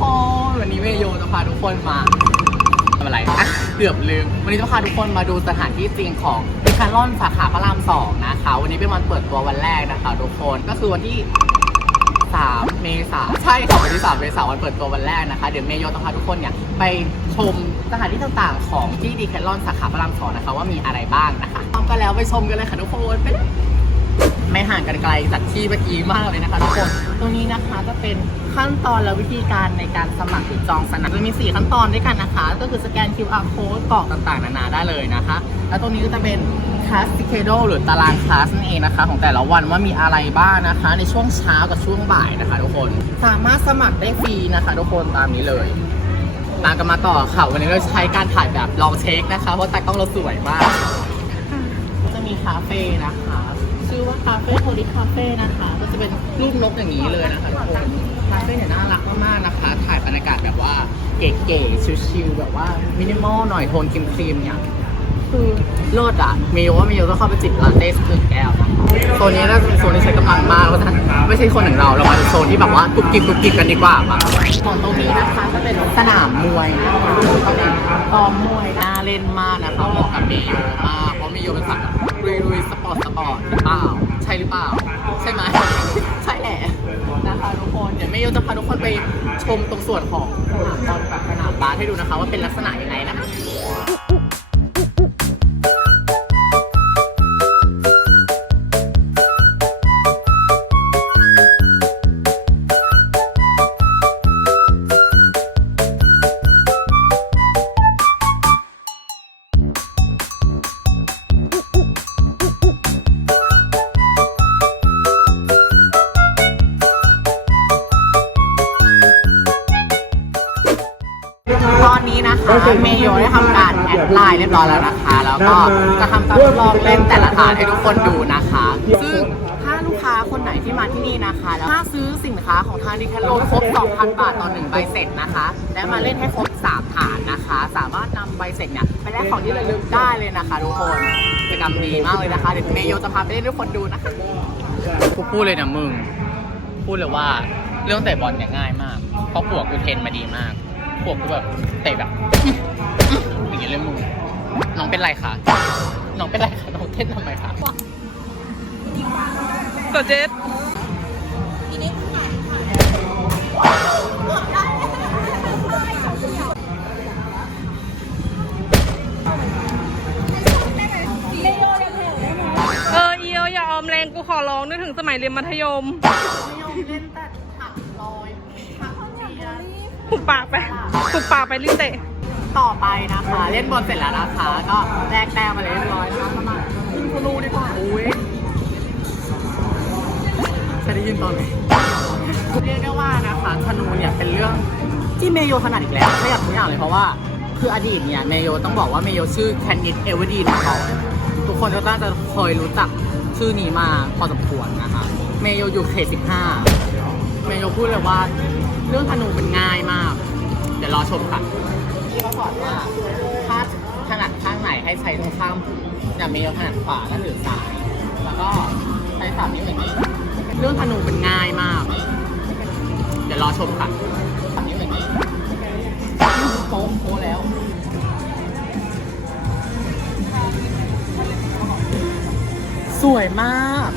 คนวันนี้เมโยจะพาทุกคนมาทำอะไรอะเกือบลืม วันนี้จะพาทุกคนมาดูสถานที่จริงของดิคารอนสาขาพระรามสองนะคะ วันนี้เป็นวันเปิดตัววันแรกนะคะทุกคน ก็คือวันที่ 3 เมษาใช่ค่ะวันที่ 3 เมษาวันเปิดตัววันแรกนะคะ เดี๋ยวเมโยจะพาทุกคนเนี่ยไปชมสถานที่ต่างๆ ของที่ดีแคทลอนสาขาพระรามสองนะคะว่ามีอะไรบ้างนะคะพร้อมกันแล้วไปชมกันเลยค่ะทุกคนไปเลย ไม่ห่างกันไกลจากที่เมื่อกี้มากเลยนะคะทุกคนตรงนี้นะคะจะเป็นขั้นตอนและวิธีการในการสมัครหรือจองสนามจะมี 4 ขั้นตอนด้วยกันนะคะ ก็คือสแกน QR code กรอกต่างๆ นานาได้เลยนะคะ แล้วตรงนี้ก็จะเป็น class schedule หรือตารางคลาสนั่นเองนะคะ ของแต่ละวันว่ามีอะไรบ้างนะคะ ในช่วงเช้ากับช่วงบ่ายนะคะ ทุกคนสามารถสมัครได้ฟรีนะคะ ทุกคนตามนี้เลยตามกันมาต่อค่ะวันนี้เราใช้การถ่ายแบบลองเช็คนะคะเพราะตากล้องเราสวยมาก ก็จะมีคาเฟ่นะคะชื่อ ว่าคาเฟ่โพลิคาเฟ่นะคะ ก็จะเป็นรูปนกอย่างนี้เลยนะคะทุกคนคาเฟ่เนี่ยน่ารักมากๆนะคะ ถ่ายบรรยากาศแบบว่าเก๋ๆชิลๆแบบว่ามินิมอลหน่อยโทนครีมๆเนี่ยคือเลิศอะเมย์ว่าเมย์ต้องเข้าไปจิบลาเต้สักหนึ่งแก้วนะโซนนี้น่าจะเป็นโซนที่ใช้กำลังมากเพราะฉะนั้นไม่ใช่คนอย่างเราเรามาโซนที่แบบว่ากุบกิบกุบกิบกันดีกว่ามาของตรงนี้นะคะก็เป็นสนามมวยนะคะก็เป็นกองมวยน่าเล่นมากนะคะเหมาะกับเมโยมากเพราะเมโยเป็นสัตว์ลุยลุยๆสป อร์ตสปอร์ตหรือเปล่า ใช่หรือเปล่า ใช่ไหม ใช่แหละนะคะทุกคนเดี๋ยวแมโยจะพาทุกคนไปชมตรงส่วนของสนามบอลกับสนามบาสให้ดูนะคะ ว่าเป็นลักษณะยังไงนะคะ นนี้นะคะเมโยได้ทำการแอดไลน์เรียบร้อยแล้วนะคะ แล้วก็จะทำการทดลองเล่นแต่ละฐานให้ทุกคนดูนะคะ ซึ่งถ้าลูกค้าคนไหนที่มาที่นี่นะคะ แล้วถ้าซื้อสินค้าของทางดิแคทโลครบ 2,000 บาทต่อหนึ่งใบเสร็จนะคะ และมาเล่นให้ครบ 3 ฐานนะคะ สามารถนำใบเสร็จเนี่ยไปแลกของที่ระลึกได้เลยนะคะทุกคนกิจกรรมดีมากเลยนะคะเดี๋ยวเมโยจะพาไปเล่นให้ทุกคนดูนะคะกูพูดเลยนะมึง พูดเลยว่าเรื่องเตะบอลเนี่ยง่ายมาก เพราะผัวกูเทรนมาดีมากผัวกูแบบเตะแบบ อย่างนี้เลยมึงน้องเป็นไรคะน้องเป็นไรคะน้องเต้นทำไมคะกดเจ็ดเออเอียวอย่าออมแรงกูขอร้องนึกถึงสมัยเรียนมัธยมนิยมเล่นแต่ถักลอยถักเทียนหุบปากไปหุบปากไปรีบเตะ ต่อไปนะคะ เล่นบอลเสร็จแล้วนะคะก็แลกแต้มมาเลยเรียบร้อยนะคะมาขึ้นธนูดีกว่าอุ้ยจะได้ยินตอนไหนเรียกได้ว่านะคะธนูเนี่ยเป็นเรื่องที่เมโยถนัดอีกแล้วไม่อยากทุกอย่างเลยเพราะว่าคืออดีตเนี่ยเมโยต้องบอกว่าเมโยชื่อแคนดิดเอเวอร์ดีนก่อนทุกคนก็น่าจะเคยรู้จักชื่อนี้มาพอสมควรนะคะเมโยอยู่เขต15เมโยพูดเลยว่า เรื่องธนูเป็นง่ายมาก เดี๋ยวรอชมค่ะที่เขา สอนว่าถ้าถนัดข้างไหนให้ใช้ตรงข้ามอย่างเมโยถนัดขวาก็ถือซ้าย แล้วก็ใช้สามนิ้วอย่างนี้ เรื่องธนูเป็นง่ายมาก เดี๋ยวรอชมค่ะสามนิ้วอย่างนี้โป๊ะโป๊ะแล้วสวยมาก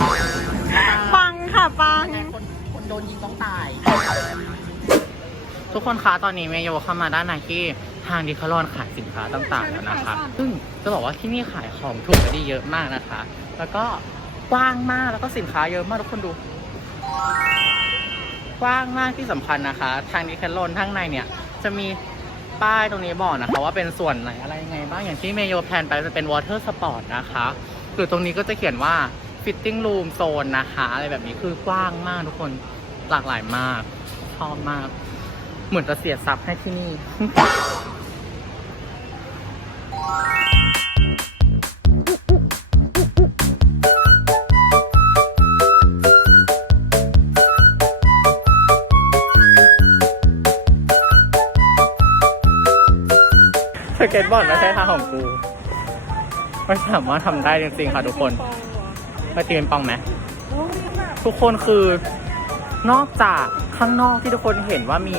ปังค่ะ ปังยังไงคนคนโดนยิงต้องตาย ทุกคนคะ ตอนนี้เมโยเข้ามาด้านในที่ทางดิคาลอนขายสินค้าต่างๆแล้วนะคะ ซึ่งจะบอกว่าที่นี่ขายของถูกและดีเยอะมากนะคะ แล้วก็กว้างมากแล้วก็สินค้าเยอะมากทุกคนดู กว้างมากที่สำคัญนะคะ ทางดิคาลอนข้างในเนี่ยจะมีป้ายตรงนี้บอกนะคะว่าเป็นส่วนไหนอะไรยังไงบ้างอย่างที่เมโยแพนไปจะเป็นวอเตอร์สปอร์ตนะคะหรือตรงนี้ก็จะเขียนว่า fitting room zone นะคะอะไรแบบนี้คือกว้างมากทุกคนหลากหลายมากชอบมาก เหมือนจะเสียทรัพย์ให้ที่นี่ เก็ตบอร์ดไม่ใช่ทางของกูไม่สามารถทำได้จริงๆค่ะทุกคนไปตีเป็นปองไหมทุกคนคือนอกจากข้างนอกที่ทุกคนเห็นว่ามี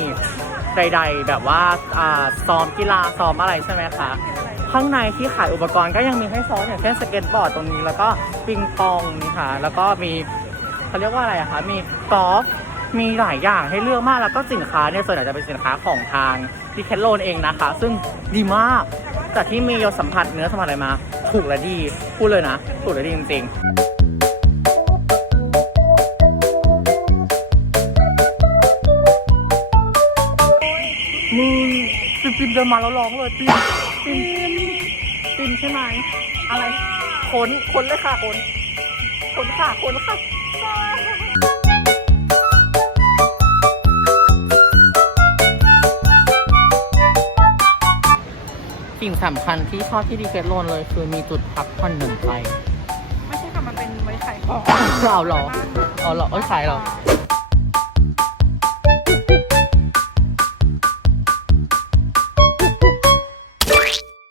ใดๆ แบบว่าอ่าซ้อมกีฬาซ้อมอะไรใช่ไหมคะข้างในที่ขายอุปกรณ์ก็ยังมีให้ซ้อมอย่างเช่นสเก็ตบอร์ดตรงนี้ แล้วก็ปิงปองนี่ค่ะ แล้วก็มีเขาเรียกว่าอะไรคะมีกอล์ฟมีหลายอย่างให้เลือกมากแล้วก็สินค้าเนี่ยส่วนใหญ่จะเป็นสินค้าของทาง ดิแคทโลนเองนะคะ ซึ่งดีมากแต่ที่มียสัมผัสเนื้อสัมผัสอะไรมา ถูกและดี พูดเลยนะ ถูกและดีจริงๆมึงปิมปิมเดินมาแล้วร้องเลยปิมปิมปิมใช่ไหมอะไรขนขนเลยค่ะขนขนค่ะขนค่ะ สิ่งสำคัญที่ชอบที่ดีเกตโลนเลย คือมีจุดพักผ่อนหนึ่งไฟไม่ใช่ค่ะ มันเป็นไว้ขายของเอาเหรอเอาเหรอเอ้ยขายเหรอ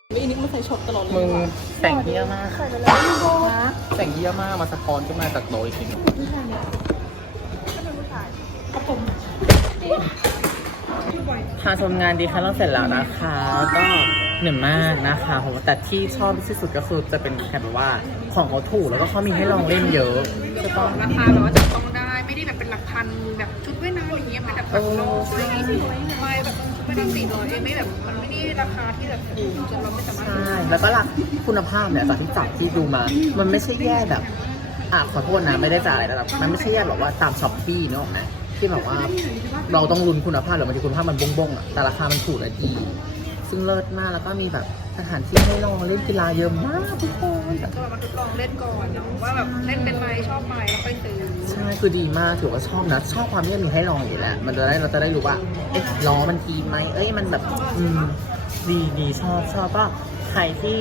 อันนี้มันใส่ช็อปตลอดเลยมึงแต่งเยี่ยมากแต่งเยี่ยมากมาสะท้อนขึ้นมาจากโต๊ะอีกทีหนึ่งทา งชมงานดีคัลเลเสร็จแล้วนะคะ ก็เหนื่อยมากนะคะผมแต่ที่ชอบที่สุดก็คือจะเป็นแค่แบบว่าของเขาถูกแล้วก็เขามีให้ลองเล่นเยอะใช่ปะราคาแบบว่าจับต้องได้ไม่ได้แบบเป็นหลักพันแบบชุดว่ายน้ำอย่างเงี้ยมันแบบหลักร้อยไม่แบบชุดว่ายน้ำสี่ร้อยเองไม่แบบมันไม่ได้ราคาที่แบบถูกจนเราไม่สามารถใช่แล้วก็หลักคุณภาพเนี่ยจากที่จับที่ดูมา มันไม่ใช่แย่แบบอะขอโทษนะไม่ได้จ่ายนะครับมันไม่ใช่แย่แบบว่าตามช้อปปี้เนกอะนะ ที่แบบว่า เราต้องลุ้นคุณภาพหรือบางทีคุณภาพมันบงๆอะแต่ราคามันถูกและดี ซึ่งเลิศมากแล้วก็มีแบบสถานที่ให้ลองเล่นกีฬาเยอะมากทุกคนแบบก็มาทดลองเล่นก่อนเนาะว่าแบบเล่นเป็นไหมชอบไหมแล้วค่อยซื้อใช่คือดีมากถือว่าชอบนะชอบความที่มันมีให้ลองอยู่แล้วมันจะได้เราจะได้รู้ว่าเอ๊ะล้อมันทีไหมเอ้ยมันแบบอืมดีดีชอบชอบก็ใครที่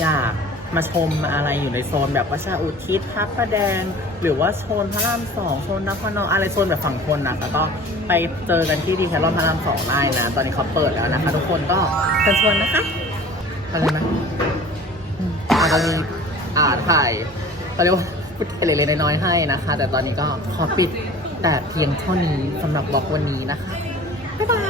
อยาก มาชมอะไรอยู่ในโซนแบบวัชรอุทิศพระประแดง หรือว่าโซนพระรามสองโซนนครนายกอะไรโซนแบบฝั่งทนนะแล้วก็ไปเจอกันที่ดีแคลอนพระรามสองได้นะ ตอนนี้เขาเปิดแล้วนะคะ ทุกคนก็เชิญชวนนะคะอะไรไหมอืมอาจจะมีอ่าถ่ายเขาเรียกว่าพูดเล็กๆน้อยๆให้นะคะ แต่ตอนนี้ก็ขอปิดแต่เพียงเท่านี้สำหรับบล็อกวันนี้นะคะบ๊ายบาย